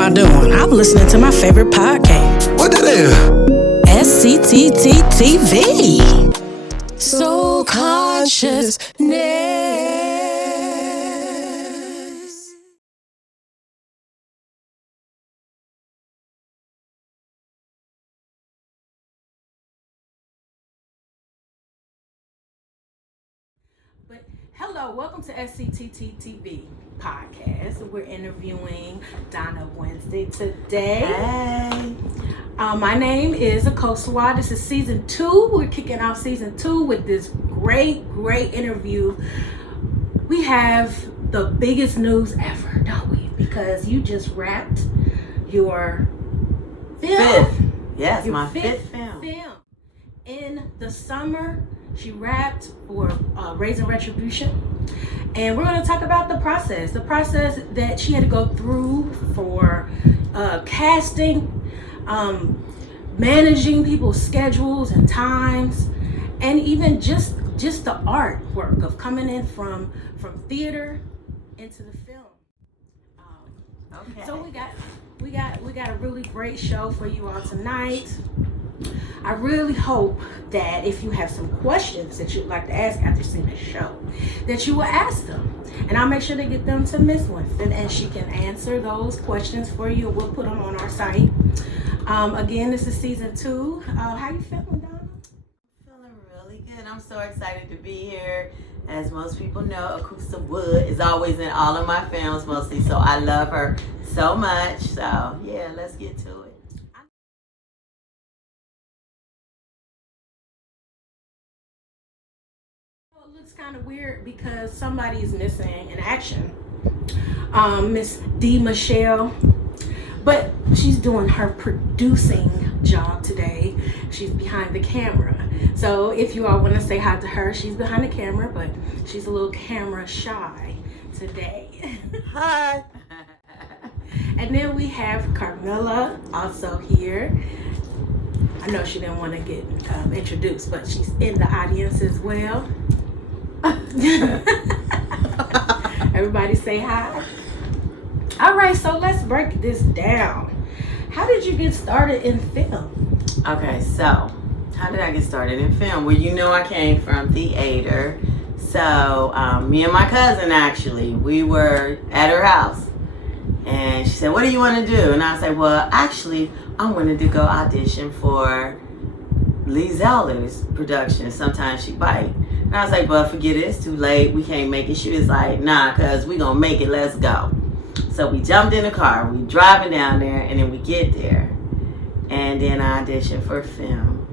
am I doing? I'm listening to my favorite podcast. What that is? SCTT TV. Soul Consciousness. But hello, welcome to SCTT TV Podcast. We're interviewing Donna Winston today. Hey. My name is Akosua. This is season 2. We're kicking off season 2 with this great interview. We have the biggest news ever, don't we? Because you just wrapped your film. Fifth. Yes, my fifth film. In the summer, she wrapped for Raising Retribution. And we're going to talk about the process that she had to go through for casting, managing people's schedules and times, and even just the artwork of coming in from theater into the film. Okay. So we got a really great show for you all tonight. I really hope that if you have some questions that you'd like to ask after seeing the show, that you will ask them. And I'll make sure to get them to Miss Winston, and she can answer those questions for you. We'll put them on our site. Again, this is season 2. How you feeling, Donna? Feeling really good. I'm so excited to be here. As most people know, Akosua is always in all of my films mostly, so I love her so much. So yeah, let's get to it. It looks kind of weird because somebody is missing in action. Miss D-Michele, but she's doing her producing job today. She's behind the camera. So if you all want to say hi to her, she's behind the camera, but she's a little camera shy today. Hi. And then we have Carmilla also here. I know she didn't want to get introduced, but she's in the audience as well. Everybody say hi. All right, so let's break this down. How did you get started in film? Okay, so how did I get started in film? Well, you know I came from theater. So me and my cousin, actually, we were at her house. And she said, what do you want to do? And I said, well, actually, I wanted to go audition for Lee Zeller's production, Sometimes She Bite. And I was like, well, forget it, it's too late, we can't make it. She was like, nah, cuz we gonna make it, let's go. So we jumped in the car, we driving down there, and then we get there. And then I auditioned for film.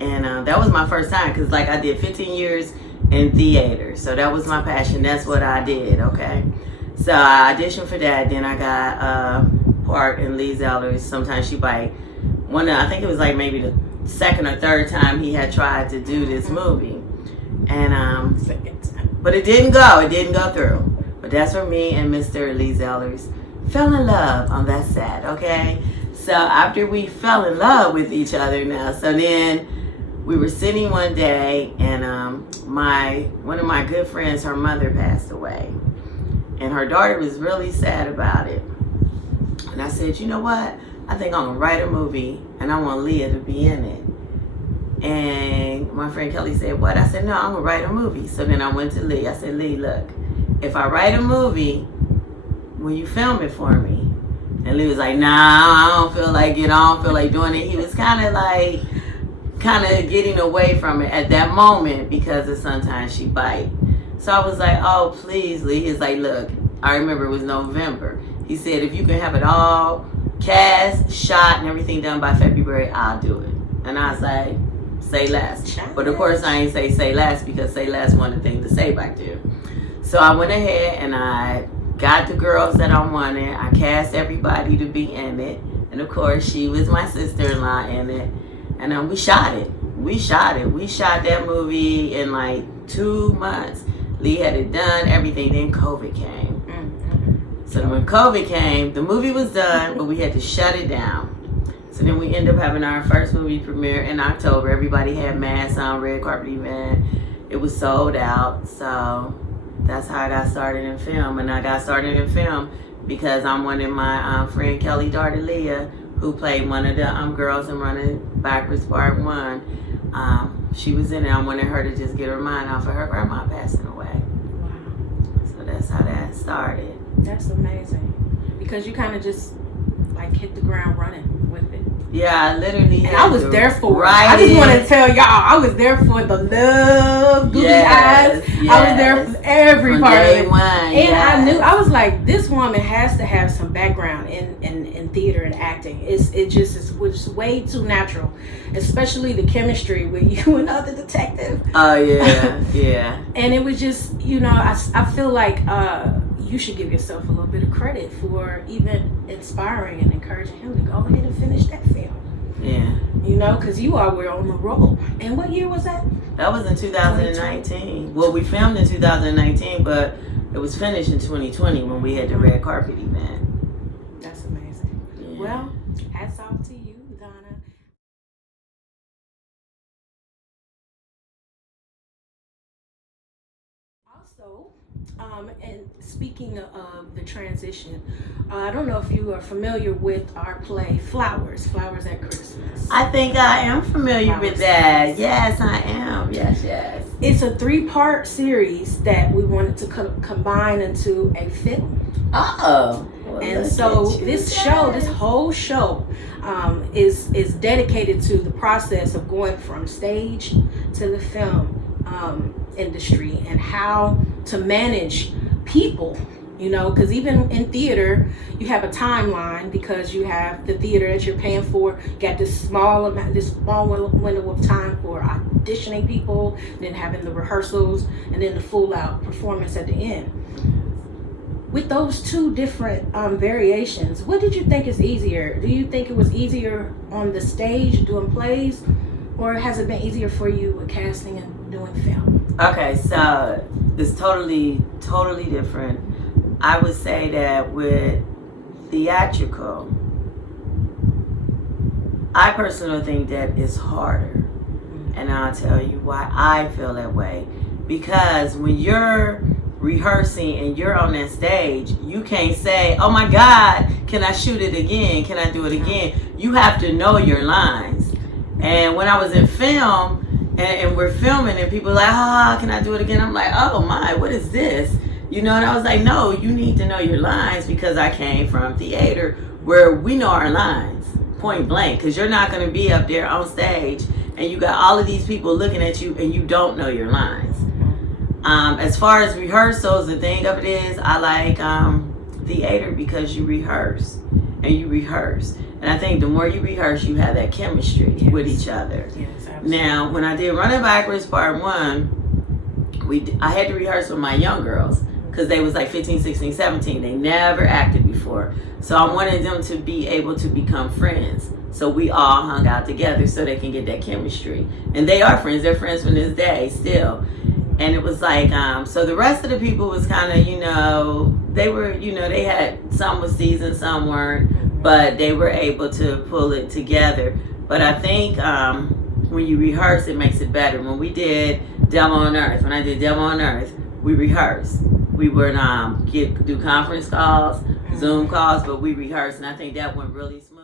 And that was my first time, because like I did 15 years in theater. So that was my passion, that's what I did, okay? So I auditioned for that, then I got a part in Lee Zeller's Sometimes She Bite. I think it was like maybe the second or third time he had tried to do this movie. And Second time. but it didn't go through. But that's where me and Mr. Lee Zellers fell in love on that set, okay? So after we fell in love with each other now, so then we were sitting one day, and one of my good friends, her mother passed away. And her daughter was really sad about it. And I said, you know what? I think I'm gonna write a movie, and I want Leah to be in it. And my friend Kelly said, what? I said, no, I'm gonna write a movie. So then I went to Lee. I said, Lee, look, if I write a movie, will you film it for me? And Lee was like, nah, I don't feel like it. I don't feel like doing it. He was kind of getting away from it at that moment because of Sometimes She Bite. So I was like, oh, please, Lee. He's like, look, I remember it was November. He said, if you can have it all cast, shot, and everything done by February, I'll do it. And I was like, say less. But of course, I ain't say less, because say less wasn't a thing to say back then. So I went ahead and I got the girls that I wanted. I cast everybody to be in it. And of course, she was my sister-in-law in it. And we shot it. We shot that movie in like 2 months. Lee had it done, everything. Then COVID came. Mm-hmm. So when COVID came, the movie was done, but we had to shut it down. So then we ended up having our first movie premiere in October. Everybody had masks on, red carpet event. It was sold out. So that's how I got started in film. And I got started in film because I wanted my friend Kelly daughter Leah, who played one of the girls in Running Backwards Part 1. She was in it. I wanted her to just get her mind off of her grandma passing away. Wow. So that's how that started. That's amazing. Because you kind of just like hit the ground running with it. Yeah, I literally. And I was there for it. Right. I just want to tell y'all, I was there for the love, goofy eyes. Yes. I was there for every From part of day it. one, And I knew, I was like, this woman has to have some background in theater and acting. It was way too natural, especially the chemistry with you and other detective. Oh yeah, yeah. And it was just, you know, I feel like you should give yourself a little bit of credit for even inspiring and encouraging him to go ahead and finish that film. Yeah. You know, because you all were on the roll. And what year was that? That was in 2019. Well, we filmed in 2019, but it was finished in 2020 when we had the red carpet event. That's amazing. Yeah. Well, hats off to you, Donna. Also, and speaking of the transition, I don't know if you are familiar with our play Flowers at Christmas. I think I am familiar Flowers. with that. Yes, I am. Yes. It's a 3-part series that we wanted to combine into a film. Oh. Well, And so this whole show is dedicated to the process of going from stage to the film industry and how to manage people, you know, because even in theater you have a timeline because you have the theater that you're paying for, you got this small window of time for auditioning people, then having the rehearsals, and then the full out performance at the end. With those two different variations, what did you think is easier? Do you think it was easier on the stage doing plays, or has it been easier for you with casting and doing film? Okay, so it's totally different. I would say that with theatrical, I personally think that it's harder. And I'll tell you why I feel that way. Because when you're rehearsing and you're on that stage, you can't say, oh my God, can I shoot it again? Can I do it again? You have to know your lines. And when I was in film and we're filming and people are like, can I do it again? I'm like, oh my, what is this? You know, and I was like, no, you need to know your lines, because I came from theater where we know our lines, point blank, because you're not going to be up there on stage and you got all of these people looking at you and you don't know your lines. As far as rehearsals, the thing of it is, I like theater because you rehearse and you rehearse. And I think the more you rehearse, you have that chemistry with each other. Yes, absolutely. Now, when I did Running Backwards Part 1, I had to rehearse with my young girls because they was like 15, 16, 17. They never acted before. So I wanted them to be able to become friends. So we all hung out together so they can get that chemistry. And they are friends. They're friends from this day still. And it was like, so the rest of the people was kind of, you know, they were, you know, they had, some was seasoned, some weren't, but they were able to pull it together. But I think when you rehearse, it makes it better. When we did Demo on Earth, when I did Demo on Earth, we rehearsed. We would do conference calls, Zoom calls, but we rehearsed, and I think that went really smooth.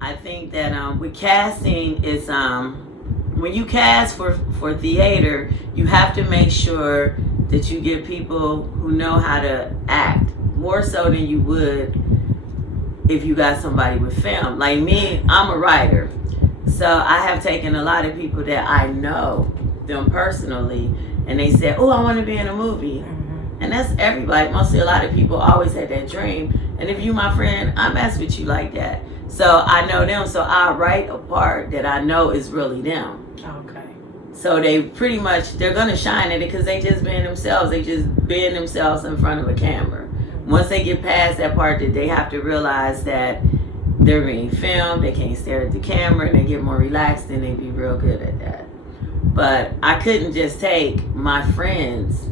I think that with casting, it's when you cast for theater, you have to make sure that you get people who know how to act more so than you would if you got somebody with film. Like me, I'm a writer, so I have taken a lot of people that I know them personally, and they said, "Oh, I want to be in a movie." And that's everybody. Mostly a lot of people always had that dream. And if you my friend, I mess with you like that. So I know them, so I write a part that I know is really them. Okay. So they pretty much, they're going to shine at it because they just being themselves. They just being themselves in front of a camera. Once they get past that part, that they have to realize that they're being filmed, they can't stare at the camera, and they get more relaxed, and they be real good at that. But I couldn't just take my friends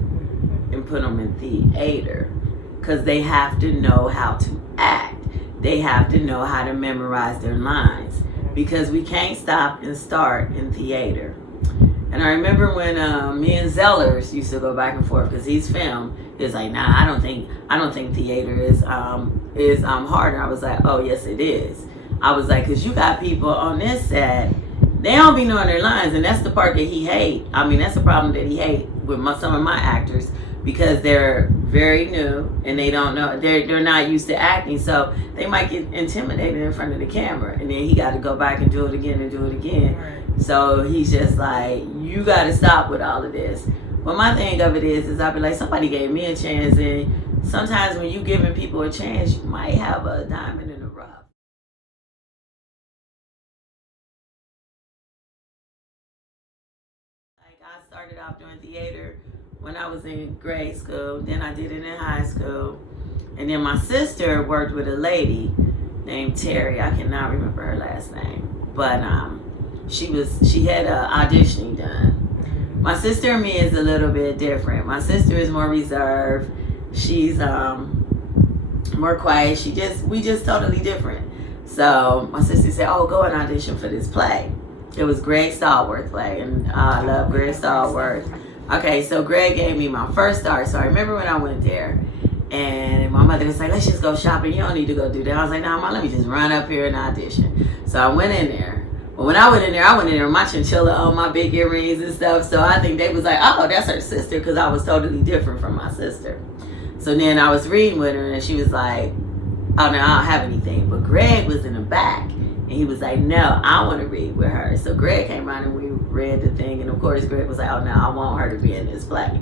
and put them in theater because they have to know how to act. They have to know how to memorize their lines. because we can't stop and start in theater. And I remember when me and Zellers used to go back and forth because he's film. He's like, nah, I don't think theater is harder. I was like, oh yes it is. I was like, because you got people on this set, they don't be knowing their lines, and that's the part that he hate. I mean, that's the problem that he hate with some of my actors, because they're very new and they don't know, they're not used to acting, so they might get intimidated in front of the camera, and then he got to go back and do it again and do it again. Right. So he's just like, you got to stop with all of this. But my thing of it is I be like, somebody gave me a chance, and sometimes when you giving people a chance, you might have a diamond in the rough. Like, I started off doing theater when I was in grade school, then I did it in high school, and then my sister worked with a lady named Terry. I cannot remember her last name, but she had a auditioning done. My sister and me is a little bit different. My sister is more reserved. She's more quiet. We just totally different. So my sister said, oh, go and audition for this play. It was Greg Stallworth play, and I love Greg Stallworth. Okay, so Greg gave me my first start. So I remember when I went there, and my mother was like, let's just go shopping. You don't need to go do that. I was like, nah, Mom, let me just run up here and audition. So I went in there. But when I went in there with my chinchilla on, my big earrings and stuff. So I think they was like, oh, that's her sister, because I was totally different from my sister. So then I was reading with her, and she was like, oh, no, I don't have anything. But Greg was in the back, and he was like, no, I want to read with her. So Greg came out, and we read the thing. And, of course, Greg was like, oh, no, I want her to be in this play.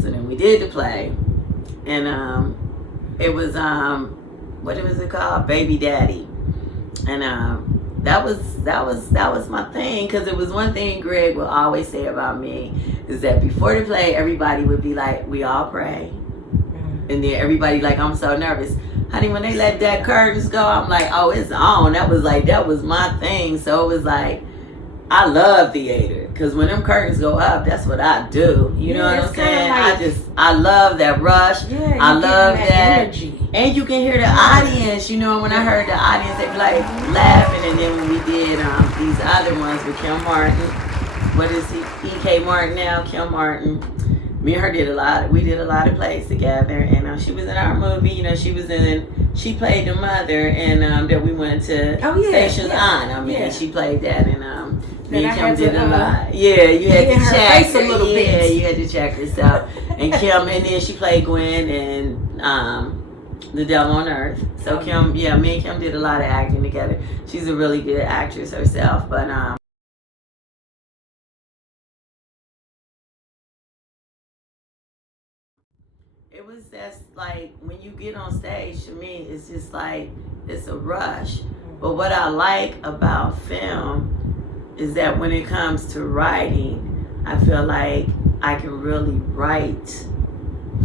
So then we did the play. And it was, what was it called? Baby Daddy. And that was my thing, because it was one thing Greg would always say about me, is that before the play, everybody would be like, we all pray. And then everybody like, I'm so nervous. Honey, when they let that curtains go, I'm like, oh, it's on. That was my thing. So it was like, I love theater, because when them curtains go up, that's what I do. You know what I'm saying? Like, I love that rush. Yeah, I love that energy. And you can hear the audience. You know, when I heard the audience, they be like laughing. And then when we did these other ones with Kim Martin, what is he? E.K. Martin now, Kim Martin. Me and her did a lot. We did a lot of plays together, and she was in our movie. You know, she played the mother, and that we went to Stations On. She played that, and me and Kim did a lot. Yeah, you had to check her a little bit. Yeah, you had to check herself. And Kim, and then she played Gwen and The Devil on Earth. So Kim, me and Kim did a lot of acting together. She's a really good actress herself, but that's like, when you get on stage, to me, it's just like, it's a rush. But what I like about film is that when it comes to writing, I feel like I can really write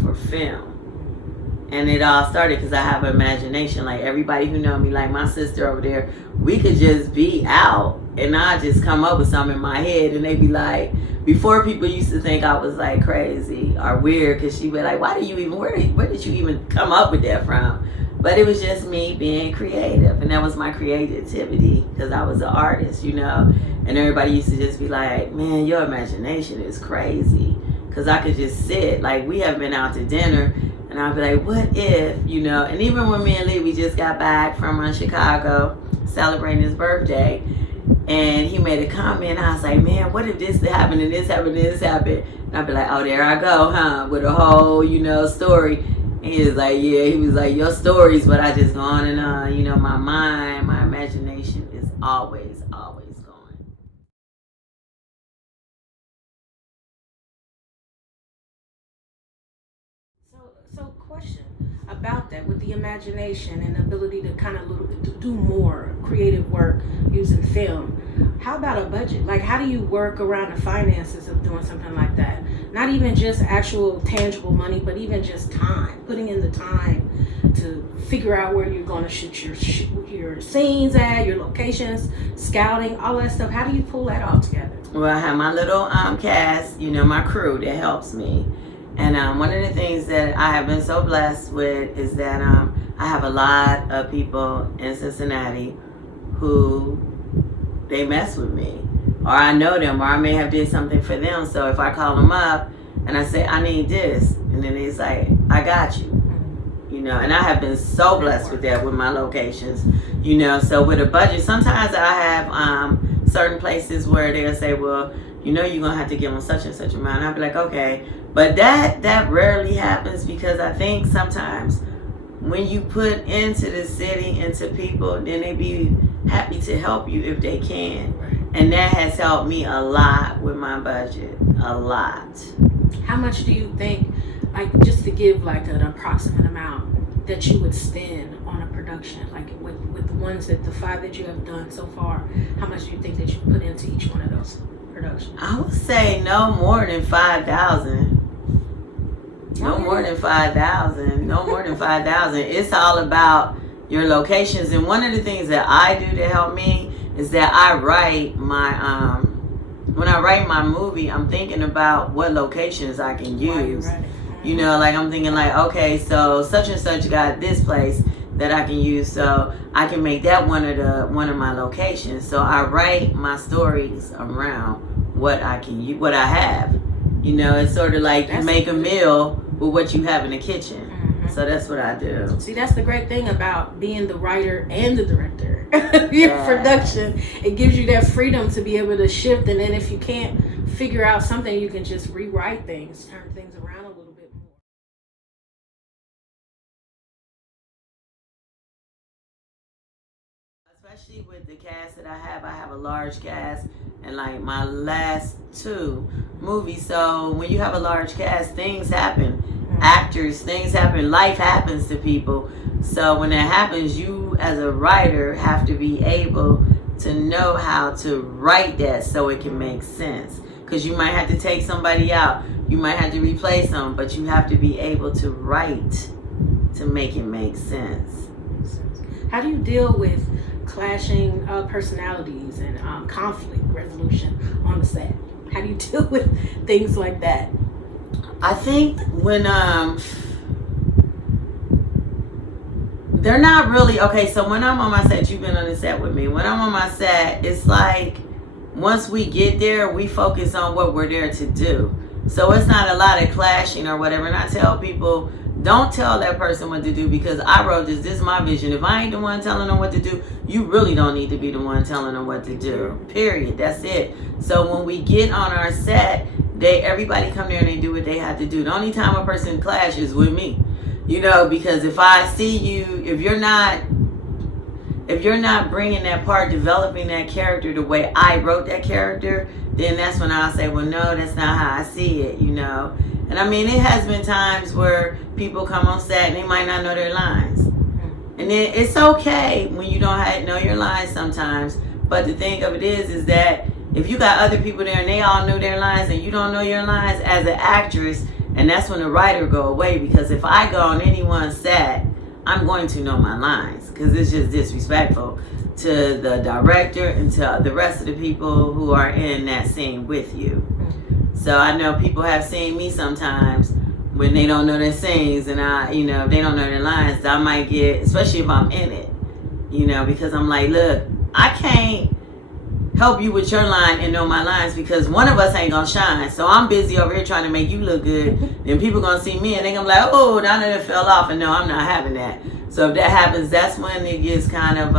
for film. And it all started because I have an imagination. Like, everybody who know me, like my sister over there, we could just be out and I just come up with something in my head, and they be like, before, people used to think I was like crazy or weird, because she be like, why do you even, where did you even come up with that from? But it was just me being creative, and that was my creativity, because I was an artist, you know. And everybody used to just be like, man, your imagination is crazy, because I could just sit, like, we have been out to dinner, and I'll be like, what if, you know. And even when me and Lee, we just got back from Chicago celebrating his birthday, and he made a comment, I was like, man, what if this happened and this happened and this happened? And I'd be like, oh, there I go, huh? With a whole, you know, story. And he was like, yeah, he was like, your stories, but I just go on and on. You know, my mind, my imagination is always going. So question about that, with the imagination and ability to kind of do more creative work using film. How about a budget? Like, how do you work around the finances of doing something like that? Not even just actual tangible money, but even just time, putting in the time to figure out where you're going to shoot your scenes at, your locations, scouting, all that stuff. How do you pull that all together? Well, I have my little cast, you know, my crew that helps me. And one of the things that I have been so blessed with is that I have a lot of people in Cincinnati who they mess with me, or I know them, or I may have did something for them. So if I call them up and I say, I need this, and then it's like, I got you. You know, and I have been so blessed with that with my locations, you know. So with a budget, sometimes I have certain places where they'll say, well, you know, you're going to have to give them such and such amount. I'll be like, okay. But that rarely happens, because I think sometimes when you put into the city, into people, then they be happy to help you if they can. And that has helped me a lot with my budget, a lot. How much do you think, like, just to give like an approximate amount that you would spend on a production, like with the ones that the 5 that you have done so far, how much do you think that you put into each one of those productions? I would say no more than $5,000. No more than 5,000. No more than 5,000. It's all about your locations. And one of the things that I do to help me is that I write my when I write my movie, I'm thinking about what locations I can use. You know, like I'm thinking like, okay, so such and such got this place that I can use, so I can make that one of my locations. So I write my stories around what I can use, what I have. You know, it's sort of like you make a meal with what you have in the kitchen. So that's what I do. See, that's the great thing about being the writer and the director. Your production, it gives you that freedom to be able to shift, and then if you can't figure out something, you can just rewrite things, turn things around a little bit more. Especially with the cast that I have a large cast, and like my last 2 movies. So when you have a large cast, things happen. Actors, things happen, life happens to people. So when that happens, you as a writer have to be able to know how to write that so it can make sense. Because you might have to take somebody out, you might have to replace them, but you have to be able to write to make it make sense. How do you deal with clashing personalities and conflict resolution on the set? How do you deal with things like that? I think when they're not really okay. So when I'm on my set, you've been on the set with me. When I'm on my set, it's like once we get there, we focus on what we're there to do. So it's not a lot of clashing or whatever. And I tell people, don't tell that person what to do, because I wrote this. This is my vision. If I ain't the one telling them what to do, you really don't need to be the one telling them what to do. Period. That's it. So when we get on our set, everybody come there and they do what they have to do. The only time a person clashes with me, you know, because if I see you, if you're not bringing that part, developing that character the way I wrote that character, then that's when I'll say, well, no, that's not how I see it, you know. And I mean, it has been times where people come on set and they might not know their lines. And then it's okay when you don't know your lines sometimes. But the thing of it is that if you got other people there and they all know their lines and you don't know your lines as an actress, and that's when the writer go away. Because if I go on anyone's set, I'm going to know my lines, because it's just disrespectful to the director and to the rest of the people who are in that scene with you. So I know people have seen me sometimes when they don't know their scenes, and if they don't know their lines, I might get, especially if I'm in it, you know, because I'm like, look, I can't help you with your line and know my lines, because one of us ain't gonna shine. So I'm busy over here trying to make you look good. Then people gonna see me and they gonna be like, oh, Donna that fell off, and no, I'm not having that. So if that happens, that's when it gets kind of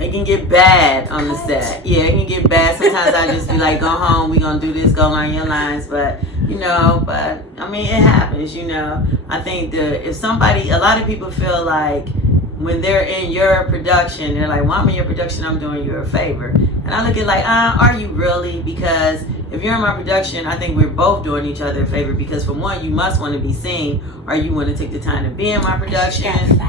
it can get bad on the set. Yeah, it can get bad. Sometimes I just be like, go home, we gonna do this, go learn your lines. But I mean, it happens, you know. I think a lot of people feel like when they're in your production, they're like, well, I'm in your production, I'm doing you a favor. And I look at like, are you really? Because if you're in my production, I think we're both doing each other a favor, because for one, you must want to be seen, or you want to take the time to be in my production.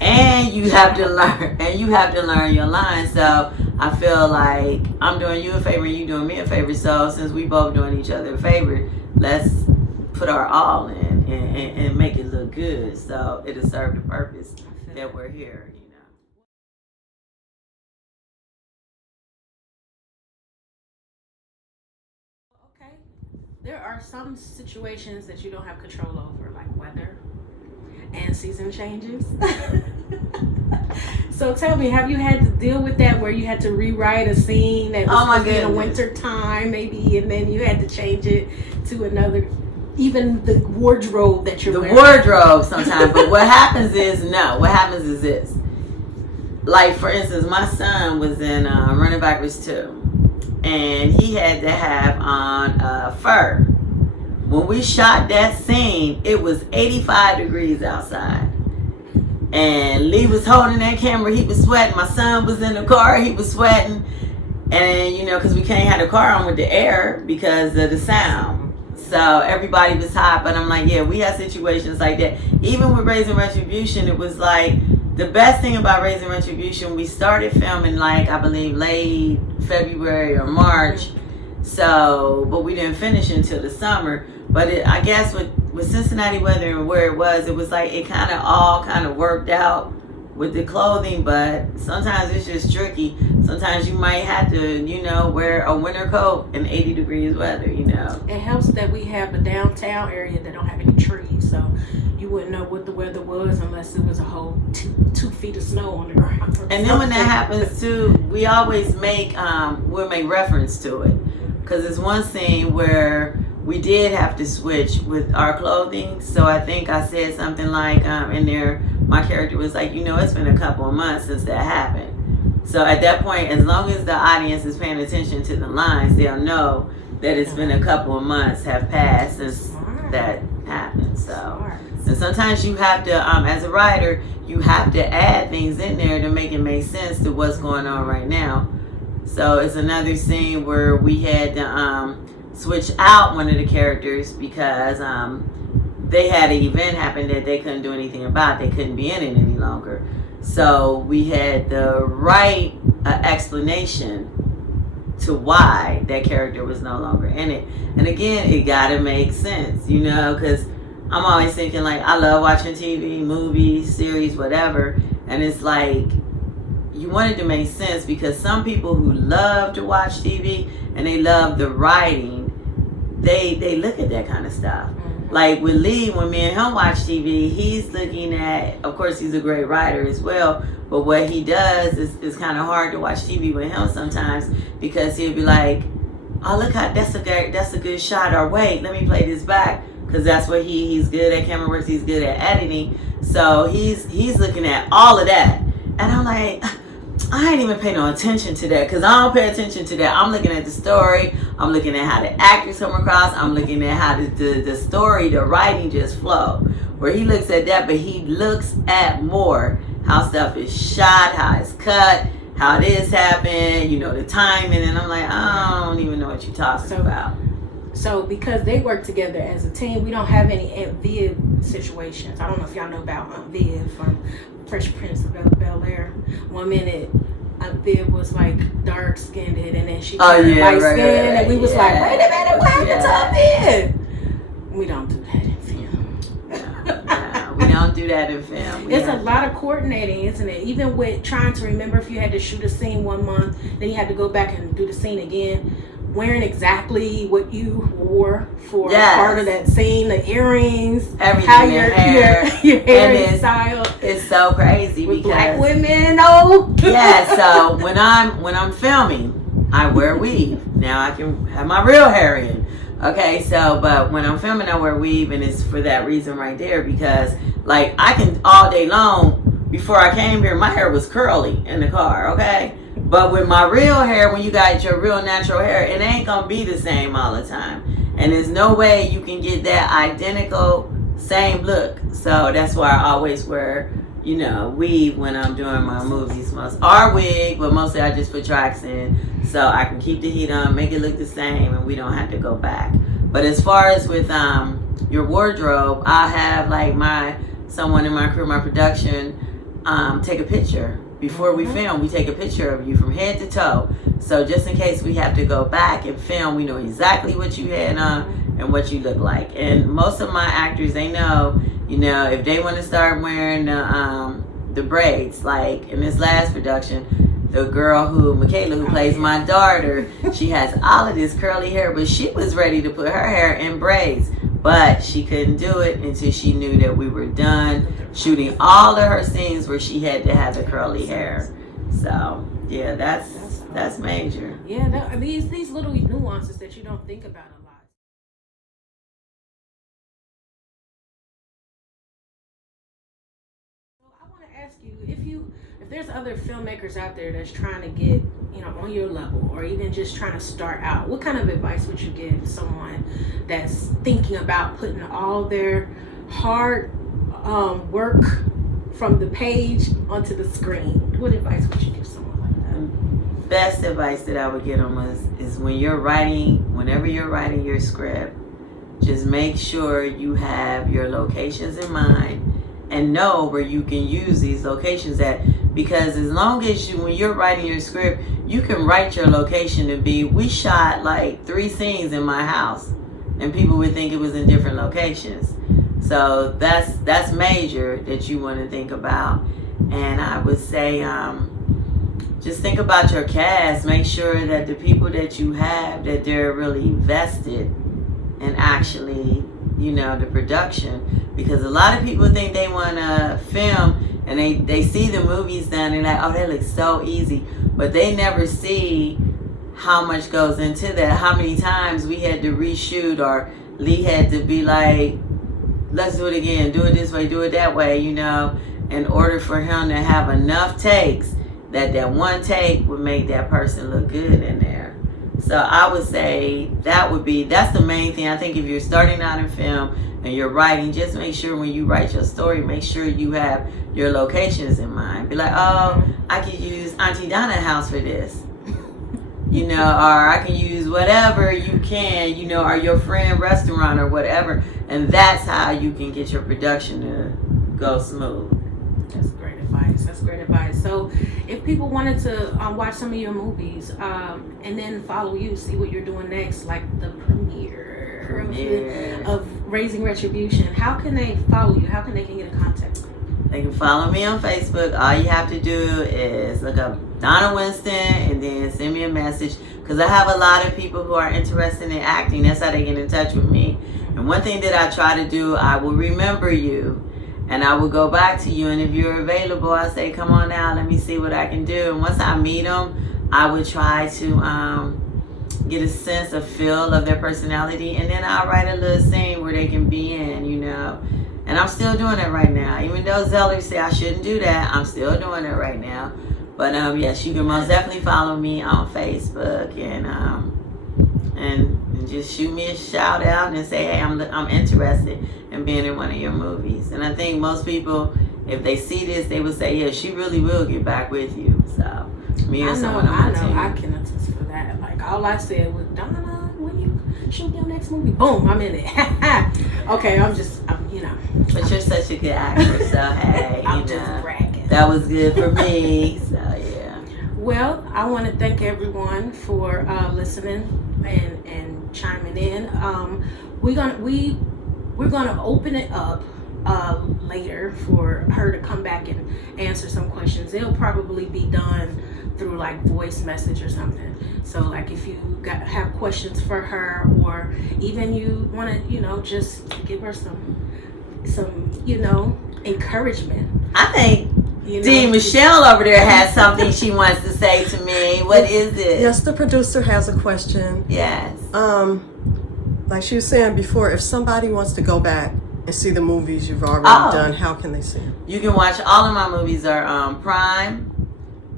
And you have to learn your lines. So I feel like I'm doing you a favor and you doing me a favor. So since we both doing each other a favor, let's put our all in and make it look good, so it'll serve the purpose that we're here, you know. Okay. There are some situations that you don't have control over, like weather. and season changes. So tell me, have you had to deal with that where you had to rewrite a scene that was in the winter time maybe, and then you had to change it to another, even the wardrobe that you're wearing? The wardrobe sometimes, but what happens is this. Like, for instance, my son was in Running Backwards 2, and he had to have on fur. When we shot that scene, it was 85 degrees outside. And Lee was holding that camera, he was sweating. My son was in the car, he was sweating. And, you know, because we can't have the car on with the air because of the sound. So everybody was hot, but I'm like, yeah, we had situations like that. Even with Raising Retribution, it was like, the best thing about Raising Retribution, we started filming like, I believe, late February or March. So, but we didn't finish until the summer. But I guess with Cincinnati weather and where it was like it kind of all worked out with the clothing. But sometimes it's just tricky. Sometimes you might have to, you know, wear a winter coat in 80 degrees weather, you know. It helps that we have a downtown area that don't have any trees, so you wouldn't know what the weather was unless it was a whole 2 feet of snow on the ground. And then when that happens too, we always we'll make reference to it. Because it's one scene where we did have to switch with our clothing. So I think I said something like in there, my character was like, you know, it's been a couple of months since that happened. So at that point, as long as the audience is paying attention to the lines, they'll know that it's been a couple of months have passed since that happened. So, and sometimes you have to, as a writer, you have to add things in there to make it make sense to what's going on right now. So it's another scene where we had to switch out one of the characters because they had an event happen that they couldn't do anything about. They couldn't be in it any longer. So we had to write an explanation to why that character was no longer in it. And again, it got to make sense, you know, because I'm always thinking, like, I love watching TV, movies, series, whatever. And it's like, you want it to make sense because some people who love to watch TV and they love the writing, they look at that kind of stuff. Like with Lee, when me and him watch TV, he's looking at, of course, he's a great writer as well, but what he does is kind of hard to watch TV with him sometimes because he'll be like, oh, look how that's a good shot, or wait, let me play this back, because that's what he's good at camera work, he's good at editing. So he's looking at all of that. And I'm like, I ain't even paying no attention to that because I don't pay attention to that. I'm looking at the story. I'm looking at how the actors come across. I'm looking at how the story, the writing just flow. Where he looks at that, but he looks at more how stuff is shot, how it's cut, how this happened, you know, the timing. And I'm like, I don't even know what you're talking about. So because they work together as a team, we don't have any Aunt Viv situations. I don't know if y'all know about Aunt Viv from Fresh Prince of Bel-Air. 1 minute, Aunt Viv was like dark skinned, and then she turned light skinned, and we was like, wait a minute, what happened to Aunt Viv? We don't do that in film. No, we don't do that in film. It's a lot of coordinating, isn't it? Even with trying to remember if you had to shoot a scene 1 month, then you had to go back and do the scene again. Wearing exactly what you wore for part of that scene, the earrings, everything, how your hair style. It's so crazy with because black women, though. Yeah, so when I'm filming, I wear a weave. Now I can have my real hair in. Okay, so but when I'm filming, I wear a weave, and it's for that reason right there because like I can all day long. Before I came here, my hair was curly in the car. Okay. But with my real hair, when you got your real natural hair, it ain't gonna be the same all the time. And there's no way you can get that identical same look. So that's why I always wear, you know, weave when I'm doing my movies. Or wig, but mostly I just put tracks in so I can keep the heat on, make it look the same, and we don't have to go back. But as far as with your wardrobe, I have like someone in my crew, my production, take a picture. Before we film, we take a picture of you from head to toe. So just in case we have to go back and film, we know exactly what you had on and what you look like. And most of my actors, they know, you know, if they want to start wearing the braids, like in this last production, the girl Michaela, who plays my daughter, she has all of this curly hair, but she was ready to put her hair in braids. But she couldn't do it until she knew that we were done shooting all of her scenes where she had to have the curly hair. So yeah, that's major. Yeah, these little nuances that you don't think about a lot. So I want to ask you if there's other filmmakers out there that's trying to get, on your level, or even just trying to start out, what kind of advice would you give someone that's thinking about putting all their hard work from the page onto the screen? What advice would you give someone like that? Best advice that I would give them is whenever you're writing your script, just make sure you have your locations in mind and know where you can use these locations at. Because as long as when you're writing your script, you can write your location to be, we shot like 3 scenes in my house, and people would think it was in different locations. So that's major that you want to think about. And I would say just think about your cast. Make sure that the people that you have, that they're really vested in actually, the production. Because a lot of people think they want to film and they see the movies done and like, oh, that looks so easy. But they never see how much goes into that. How many times we had to reshoot, or Lee had to be like, let's do it again, do it this way, do it that way, in order for him to have enough takes that one take would make that person look good in there. So I would say that's the main thing. I think if you're starting out in film and you're writing, just make sure when you write your story, make sure you have your locations in mind. Be like, oh, I could use Auntie Donna's house for this. Or I can use whatever you can, or your friend restaurant or whatever. And that's how you can get your production to go smooth. That's great advice. So if people wanted to watch some of your movies and then follow you, see what you're doing next, like the premiere of Raising Retribution, how can they follow you? How can they get in contact? They can follow me on Facebook. All you have to do is look up Donna Winston and then send me a message, because I have a lot of people who are interested in acting. That's how they get in touch with me. And one thing that I try to do, I will remember you and I will go back to you. And if you're available, I say, come on out, let me see what I can do. And once I meet them, I would try to get a sense of feel of their personality. And then I'll write a little scene where they can be in, And I'm still doing it right now. Even though Zeller say I shouldn't do that, I'm still doing it right now. But yes, you can most definitely follow me on Facebook and just shoot me a shout out and say, hey, I'm interested in being in one of your movies. And I think most people, if they see this, they would say, yeah, she really will get back with you. So me and someone on my team. I can attest for that. Like all I said was, Donna, when you shoot your next movie, boom, I'm in it. Okay, I'm But you're such a good actor, so hey, I'm just bragging. That was good for me. So yeah. Well, I want to thank everyone for listening and chiming in. We're gonna open it up later for her to come back and answer some questions. It'll probably be done through like voice message or something. So like if you have questions for her, or even you want to just give her some encouragement. I think D-Michele over there has something she wants to say to me. What is it? Yes, the producer has a question. Yes. Like she was saying before, if somebody wants to go back and see the movies you've already done, how can they see them? You can watch all of my movies are Prime,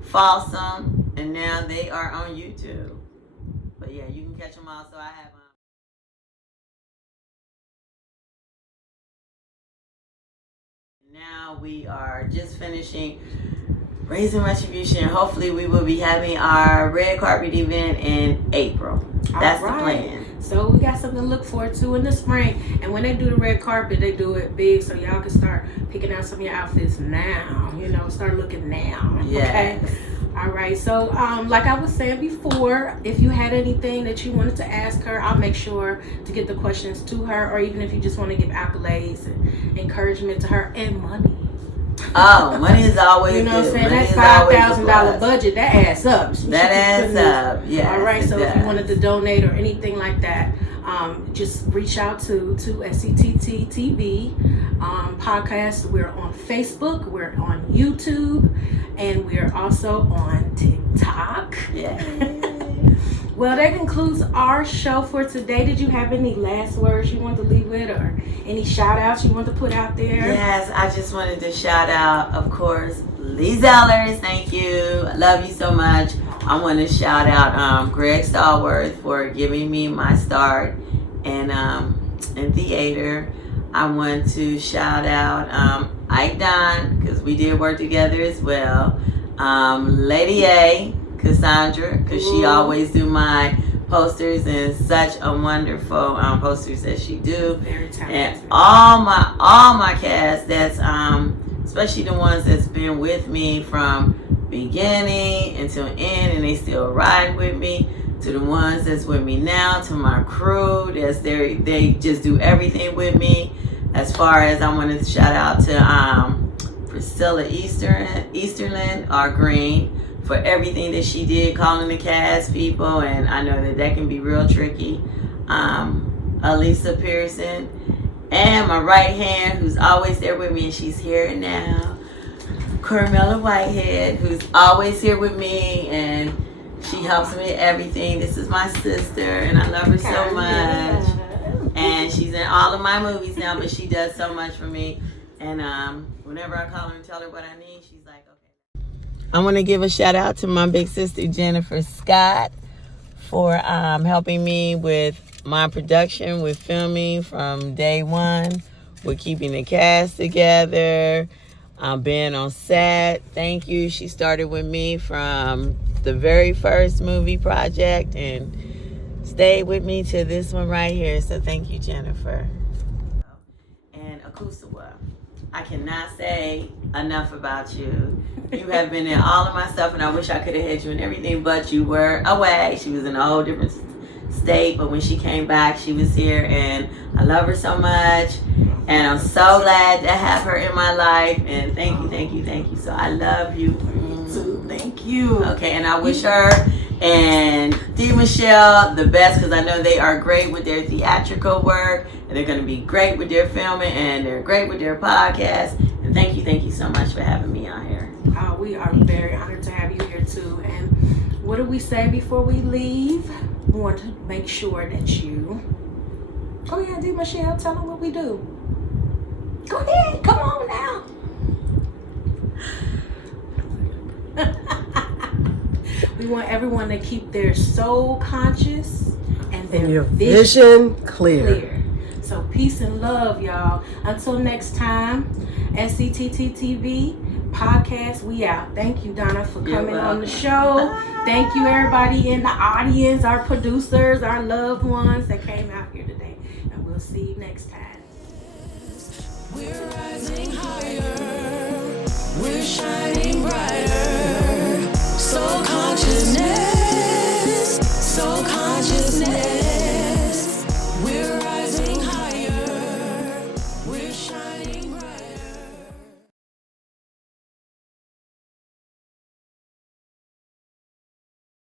Folsom, and now they are on YouTube. But yeah, you can catch them all. So I have now we are just finishing Raising Retribution. Hopefully we will be having our red carpet event in April. That's the plan. So we got something to look forward to in the spring. And when they do the red carpet, they do it big, so y'all can start picking out some of your outfits now. Start looking now. Yes. Okay. All right. So like I was saying before, if you had anything that you wanted to ask her, I'll make sure to get the questions to her, or even if you just want to give accolades and encouragement to her, and money. Oh, money is always what I'm good. saying? Money That $5,000 budget, that adds up. That adds up. Yeah. All right. So if you wanted to donate or anything like that, just reach out to SCTT TV Podcast. We're on Facebook, we're on YouTube, and we're also on TikTok. Well, that concludes our show for today. Did you have any last words you want to leave with, or any shout outs you want to put out there? Yes, I just wanted to shout out, of course, Lee Zellers. Thank you. I love you so much. I want to shout out Greg Stallworth for giving me my start in theater. I want to shout out Ike Don, because we did work together as well. Lady A, Cassandra, because she always do my posters, and such a wonderful posters that she do. Very talented. And all my cast, that's especially the ones that's been with me from beginning until end, and they still ride with me, to the ones that's with me now, to my crew that's there, they just do everything with me. As far as, I wanted to shout out to Priscilla Easterland, our Green, for everything that she did, calling the cast people, and I know that can be real tricky. Alisa Pearson, and my right hand, who's always there with me, and she's here now, Carmela Whitehead, who's always here with me, and she helps me with everything. This is my sister, and I love her so much. And she's in all of my movies now, but she does so much for me. And whenever I call her and tell her what I need, she's like, okay. I want to give a shout out to my big sister, Jennifer Scott, for helping me with my production, with filming from day one, with keeping the cast together, being on set. Thank you. She started with me from the very first movie project and stayed with me to this one right here. So thank you, Jennifer. And Akosua, I cannot say enough about you. You have been in all of my stuff, and I wish I could have had you in everything, but you were away. She was in a whole different state, but when she came back, she was here, and I love her so much, and I'm so glad to have her in my life. And thank you. So I love you too. Thank you. Okay, and I wish her and D-Michele the best, because I know they are great with their theatrical work, and they're going to be great with their filming, and they're great with their podcast. And thank you so much for having me on here. We are very honored to have you here too. And what do we say before we leave? We want to make sure that you... Oh yeah, D-Michele, tell them what we do. Go ahead, come on now. We want everyone to keep their soul conscious and their vision clear. So peace and love, y'all. Until next time, SCTT TV Podcast, we out. Thank you, Donna, for coming on the show. Thank you, everybody in the audience, our producers, our loved ones that came out here today. And we'll see you next time.